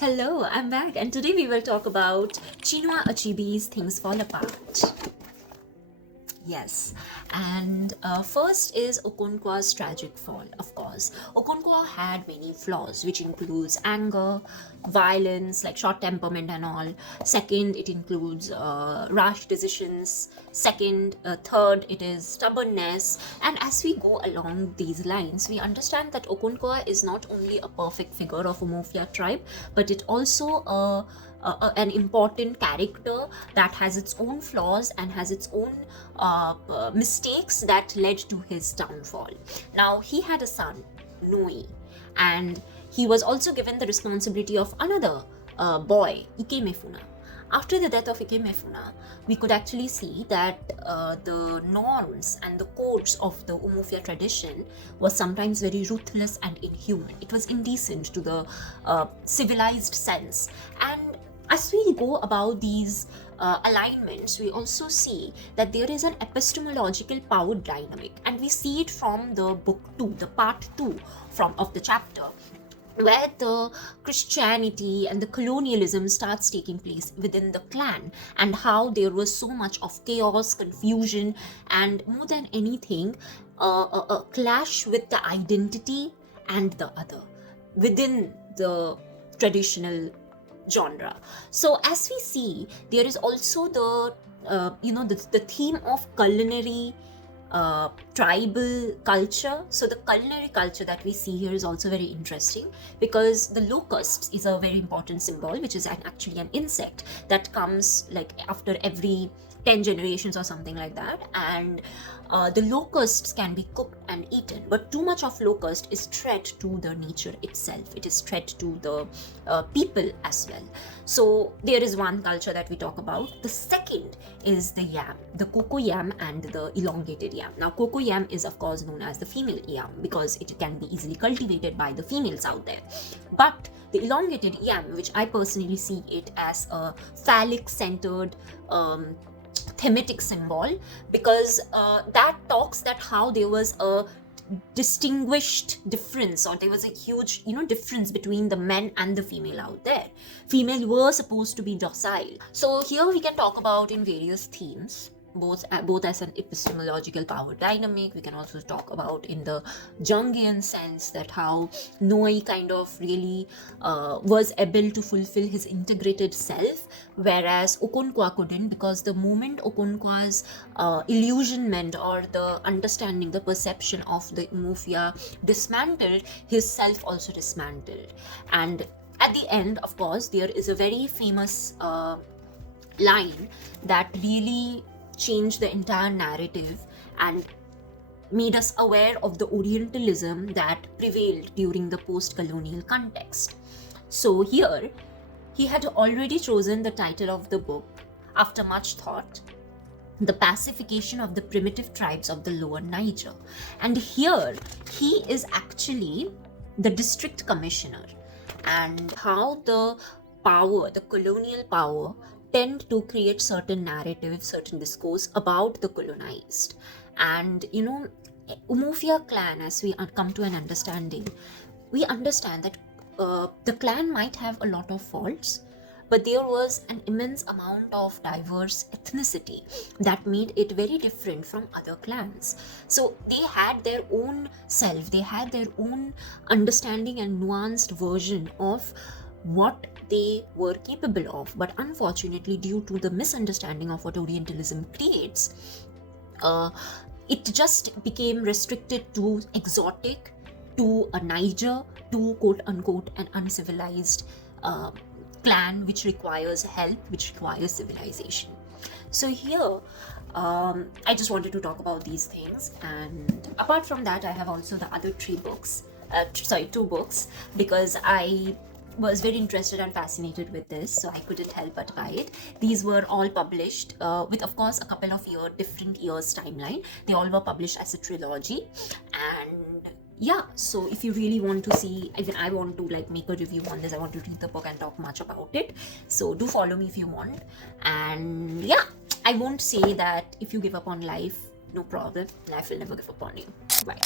Hello, I'm back, and today we will talk about Chinua Achebe's Things Fall Apart. Yes, and first is Okonkwo's tragic fall, of course. Okonkwo had many flaws, which includes anger, violence, like short temperament and all. Second, it includes rash decisions. Third, it is stubbornness. And as we go along these lines, we understand that Okonkwo is not only a perfect figure of Umofia tribe, but it also an important character that has its own flaws and has its own mistakes that led to his downfall. Now, he had a son, Noi, and he was also given the responsibility of another boy, Ikemefuna. After the death of Ikemefuna, we could actually see that the norms and the codes of the Umofia tradition was sometimes very ruthless and inhuman. It was indecent to the civilized sense. And as we go about these alignments, we also see that there is an epistemological power dynamic, and we see it from the book 2, the part 2 of the chapter, where the Christianity and the colonialism starts taking place within the clan, and how there was so much of chaos, confusion, and more than anything, a clash with the identity and the other within the traditional genre. So as we see, there is also the theme of culinary tribal culture. So the culinary culture that we see here is also very interesting, because the locust is a very important symbol, which is actually an insect that comes like after every 10 generations or something like that, and the locusts can be cooked and eaten, but too much of locust is threat to the nature itself. It is threat to the people as well. So there is one culture that we talk about. The second is the yam, the cocoa yam and the elongated yam. Now, cocoa yam is of course known as the female yam because it can be easily cultivated by the females out there. But the elongated yam, which I personally see it as a phallic centered thematic symbol, because that talks that how there was a distinguished difference, or there was a huge difference between the men and the female out there. Female were supposed to be docile. So here we can talk about in various themes, both as an epistemological power dynamic. We can also talk about in the Jungian sense that how Noi kind of really was able to fulfill his integrated self, whereas Okonkwo couldn't, because the moment Okonkwo's illusionment or the understanding, the perception of the Umofia dismantled, his self also dismantled. And at the end, of course, there is a very famous line that really changed the entire narrative and made us aware of the Orientalism that prevailed during the post-colonial context. So here, he had already chosen the title of the book after much thought, The Pacification of the Primitive Tribes of the Lower Niger. And here, he is actually the district commissioner, and how the power, the colonial power, tend to create certain narratives, certain discourse about the colonized. And Umofia clan, as we come to an understanding, we understand that the clan might have a lot of faults, but there was an immense amount of diverse ethnicity that made it very different from other clans. So they had their own self, they had their own understanding and nuanced version of what they were capable of. But unfortunately, due to the misunderstanding of what Orientalism creates, it just became restricted to exotic, to a Niger, to quote unquote an uncivilized clan which requires help, which requires civilization. So here, I just wanted to talk about these things. And apart from that, I have also the other two books, because I was very interested and fascinated with this, so I couldn't help but buy it. These were all published with, of course, a couple of different years timeline. They all were published as a trilogy. And yeah, so if you really want to see, even I want to make a review on this, I want to read the book and talk much about it, so do follow me if you want. And yeah, I won't say that if you give up on life, no problem, life will never give up on you. Bye.